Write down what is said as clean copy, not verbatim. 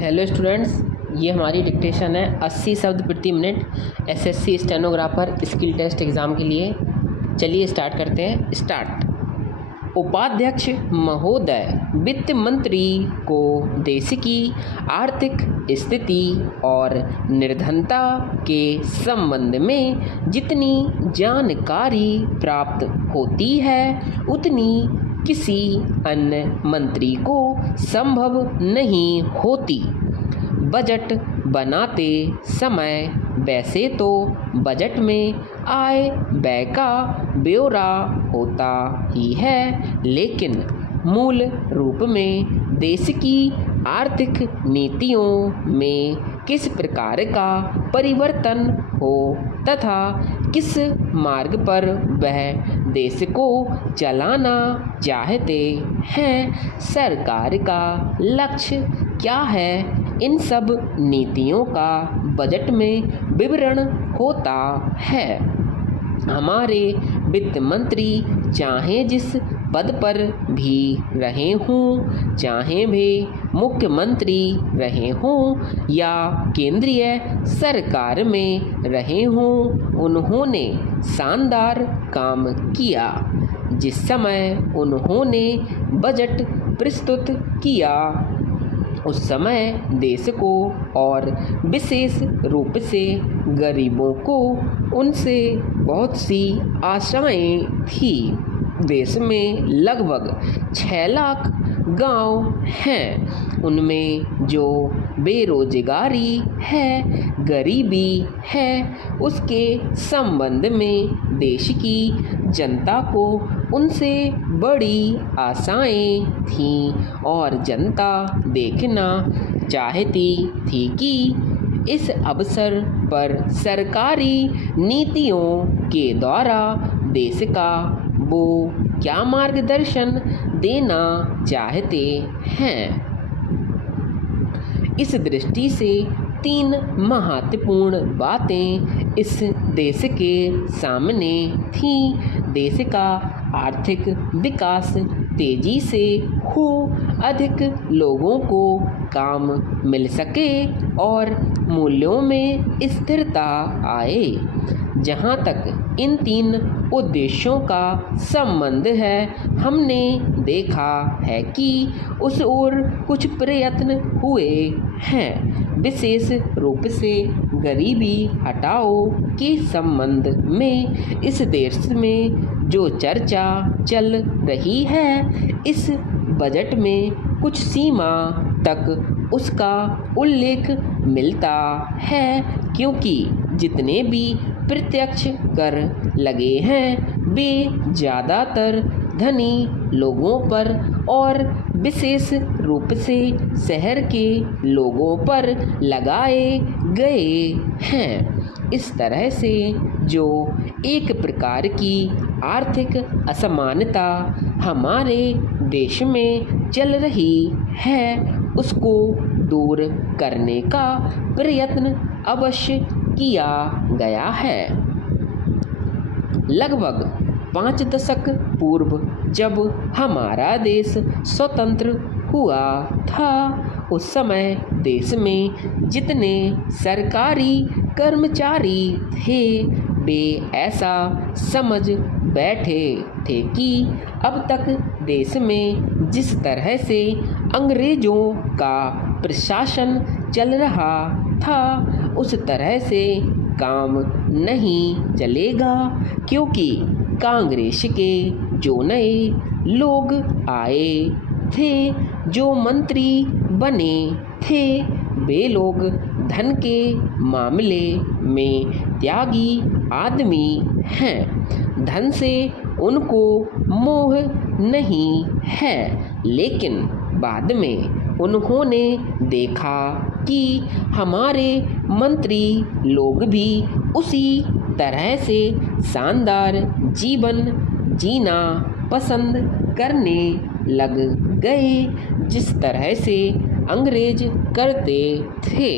Hello students, ये हमारी dictation है 80 शब्द प्रति minute SSC stenographer skill test exam के लिए। चलिए स्टार्ट करते हैं। स्टार्ट। उपाध्यक्ष महोदय, वित्त मंत्री को देश की आर्थिक स्थिति और निर्धनता के संबंध में जितनी जानकारी प्राप्त होती है उतनी किसी अन्य मंत्री को संभव नहीं होती। बजट बनाते समय वैसे तो बजट में आय व्यय का ब्यौरा होता ही है, लेकिन मूल रूप में देश की आर्थिक नीतियों में किस प्रकार का परिवर्तन हो तथा किस मार्ग पर वह देश को चलाना चाहते हैं, सरकार का लक्ष्य क्या है, इन सब नीतियों का बजट में विवरण होता है। हमारे वित्त मंत्री चाहे जिस पद पर भी रहे हों, चाहे वे मुख्यमंत्री रहे हों या केंद्रीय सरकार में रहे हों, उन्होंने शानदार काम किया। जिस समय उन्होंने बजट प्रस्तुत किया उस समय देश को और विशेष रूप से गरीबों को उनसे बहुत सी आशाएं थी। देश में लगभग 6 लाख गांव हैं। उनमें जो बेरोजगारी है, गरीबी है, उसके संबंध में देश की जनता को उनसे बड़ी आशाएं थीं और जनता देखना चाहती थी कि इस अवसर पर सरकारी नीतियों के द्वारा देश का वो क्या मार्गदर्शन देना चाहते हैं। इस दृष्टि से 3 महत्वपूर्ण बातें इस देश के सामने थीं। देश का आर्थिक विकास तेजी से हो, अधिक लोगों को काम मिल सके और मूल्यों में स्थिरता आए। जहाँ तक इन 3 उद्देश्यों का संबंध है, हमने देखा है कि उस ओर कुछ प्रयत्न हुए हैं। विशेष रूप से गरीबी हटाओ के संबंध में इस देश में जो चर्चा चल रही है, इस बजट में कुछ सीमा तक उसका उल्लेख मिलता है, क्योंकि जितने भी प्रत्यक्ष कर लगे हैं वे ज़्यादातर धनी लोगों पर और विशेष रूप से शहर के लोगों पर लगाए गए हैं। इस तरह से जो एक प्रकार की आर्थिक असमानता हमारे देश में चल रही है, उसको दूर करने का प्रयत्न अवश्य किया गया है। लगभग 5 दशक पूर्व जब हमारा देश स्वतंत्र हुआ था, उस समय देश में जितने सरकारी कर्मचारी थे वे ऐसा समझ बैठे थे कि अब तक देश में जिस तरह से अंग्रेज़ों का प्रशासन चल रहा था उस तरह से काम नहीं चलेगा, क्योंकि कांग्रेस के जो नए लोग आए थे, जो मंत्री बने थे, वे लोग धन के मामले में त्यागी आदमी हैं। धन से उनको मोह नहीं है, लेकिन बाद में उन्होंने देखा कि हमारे मंत्री लोग भी उसी तरह से शानदार जीवन जीना पसंद करने लग गए जिस तरह से अंग्रेज करते थे।